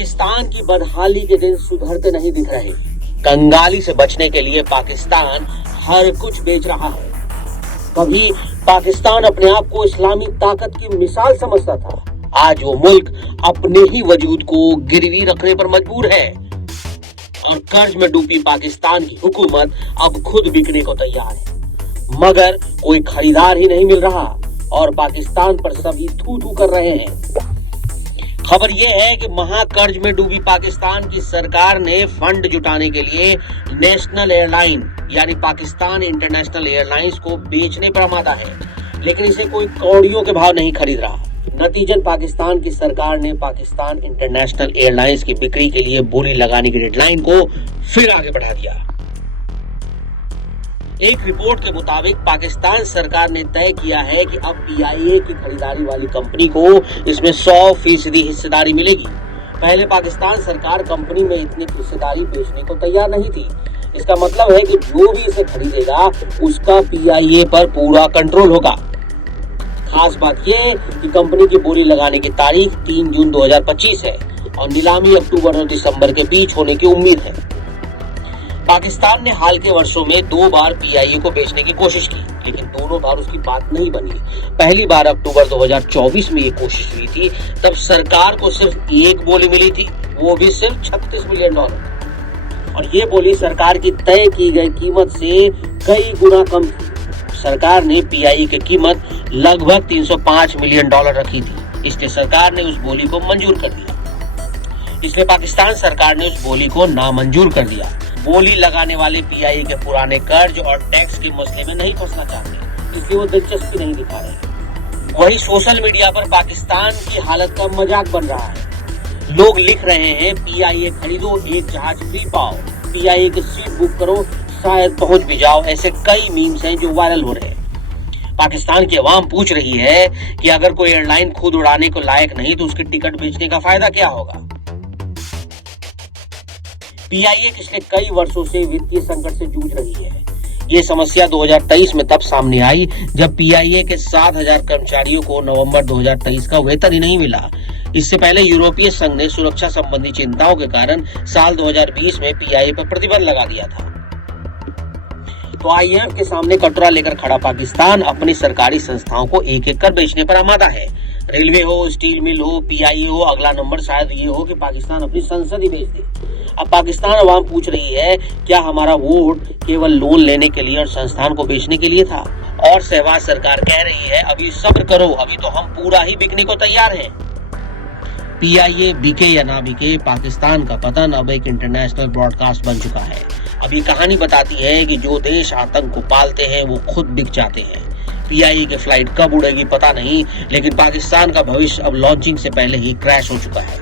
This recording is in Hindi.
पाकिस्तान की बदहाली के दिन सुधरते नहीं दिख रहे। कंगाली से बचने के लिए पाकिस्तान हर कुछ बेच रहा है। कभी पाकिस्तान अपने आप को इस्लामी ताकत की मिसाल समझता था, आज वो मुल्क अपने ही वजूद को गिरवी रखने पर मजबूर है और कर्ज में डूबी पाकिस्तान की हुकूमत अब खुद बिकने को तैयार है, मगर कोई खरीदार ही नहीं मिल रहा और पाकिस्तान पर सभी थू थू कर रहे हैं। खबर यह है कि महाकर्ज में डूबी पाकिस्तान की सरकार ने फंड जुटाने के लिए नेशनल एयरलाइन यानी पाकिस्तान इंटरनेशनल एयरलाइंस को बेचने पर आमादा है, लेकिन इसे कोई कौड़ियों के भाव नहीं खरीद रहा। नतीजन पाकिस्तान की सरकार ने पाकिस्तान इंटरनेशनल एयरलाइंस की बिक्री के लिए बोली लगाने की डेडलाइन को फिर आगे बढ़ा दिया। एक रिपोर्ट के मुताबिक पाकिस्तान सरकार ने तय किया है कि अब पीआईए की खरीदारी वाली कंपनी को इसमें 100% हिस्सेदारी मिलेगी। पहले पाकिस्तान सरकार कंपनी में इतनी हिस्सेदारी बेचने को तैयार नहीं थी। इसका मतलब है कि जो भी इसे खरीदेगा उसका पीआईए पर पूरा कंट्रोल होगा। खास बात यह कि कंपनी की बोली लगाने की तारीख 3 जून 2025 है और नीलामी अक्टूबर और दिसंबर के बीच होने की उम्मीद है। पाकिस्तान ने हाल के वर्षों में 2 बार पीआईए को बेचने की कोशिश की, लेकिन दोनों बार उसकी बात नहीं बनी। पहली बार अक्टूबर 2024 में ये कोशिश हुई थी, तब सरकार को सिर्फ एक बोली मिली थी, वो भी सिर्फ $36 मिलियन और ये बोली सरकार की तय की गई कीमत से कई गुना कम थी। सरकार ने पीआईए की कीमत लगभग $305 मिलियन रखी थी, इसलिए सरकार ने उस बोली को मंजूर कर दिया। इसलिए पाकिस्तान सरकार ने उस बोली को नामंजूर कर दिया। बोली लगाने वाले पीआईए के पुराने कर्ज और टैक्स के मसले में नहीं फंसना चाहते, इसलिए वो दिलचस्पी नहीं दिखा रहे। वही सोशल मीडिया पर पाकिस्तान की हालत का मजाक बन रहा है। लोग लिख रहे हैं पीआईए खरीदो, एक जहाज फ्री पाओ, पीआईए की सीट बुक करो, शायद पहुंच भी जाओ। ऐसे कई मीम्स हैं जो वायरल हो रहे हैं। पाकिस्तान की आवाम पूछ रही है कि अगर कोई एयरलाइन खुद उड़ाने को लायक नहीं तो उसकी टिकट बेचने का फायदा क्या होगा। पीआईए पिछले कई वर्षों से वित्तीय संकट से जूझ रही है। ये समस्या 2023 में तब सामने आई जब पीआईए के 7,000 कर्मचारियों को नवंबर 2023 का वेतन ही नहीं मिला। इससे पहले यूरोपीय संघ ने सुरक्षा संबंधी चिंताओं के कारण साल 2020 में पीआईए पर प्रतिबंध लगा दिया था। तो आईएमएफ के सामने कटोरा लेकर खड़ा पाकिस्तान अपनी सरकारी संस्थाओं को एक एक कर बेचने पर आमादा है। रेलवे हो, स्टील मिल हो, पीआईए हो, अगला नंबर शायद ये हो कि पाकिस्तान अपनी संसद ही बेच दे। अब पाकिस्तान अवाम पूछ रही है, क्या हमारा वोट केवल लोन लेने के लिए और संस्थान को बेचने के लिए था? और शहबाज सरकार कह रही है, अभी सब्र करो, अभी तो हम पूरा ही बिकने को तैयार हैं। पीआईए बिके या ना बिके, पाकिस्तान का पतन अब एक इंटरनेशनल ब्रॉडकास्ट बन चुका है। अब ये कहानी बताती है कि जो देश आतंक को पालते हैं वो खुद बिक जाते हैं। पीआईए की फ्लाइट कब उड़ेगी पता नहीं, लेकिन पाकिस्तान का भविष्य अब लॉन्चिंग से पहले ही क्रैश हो चुका है।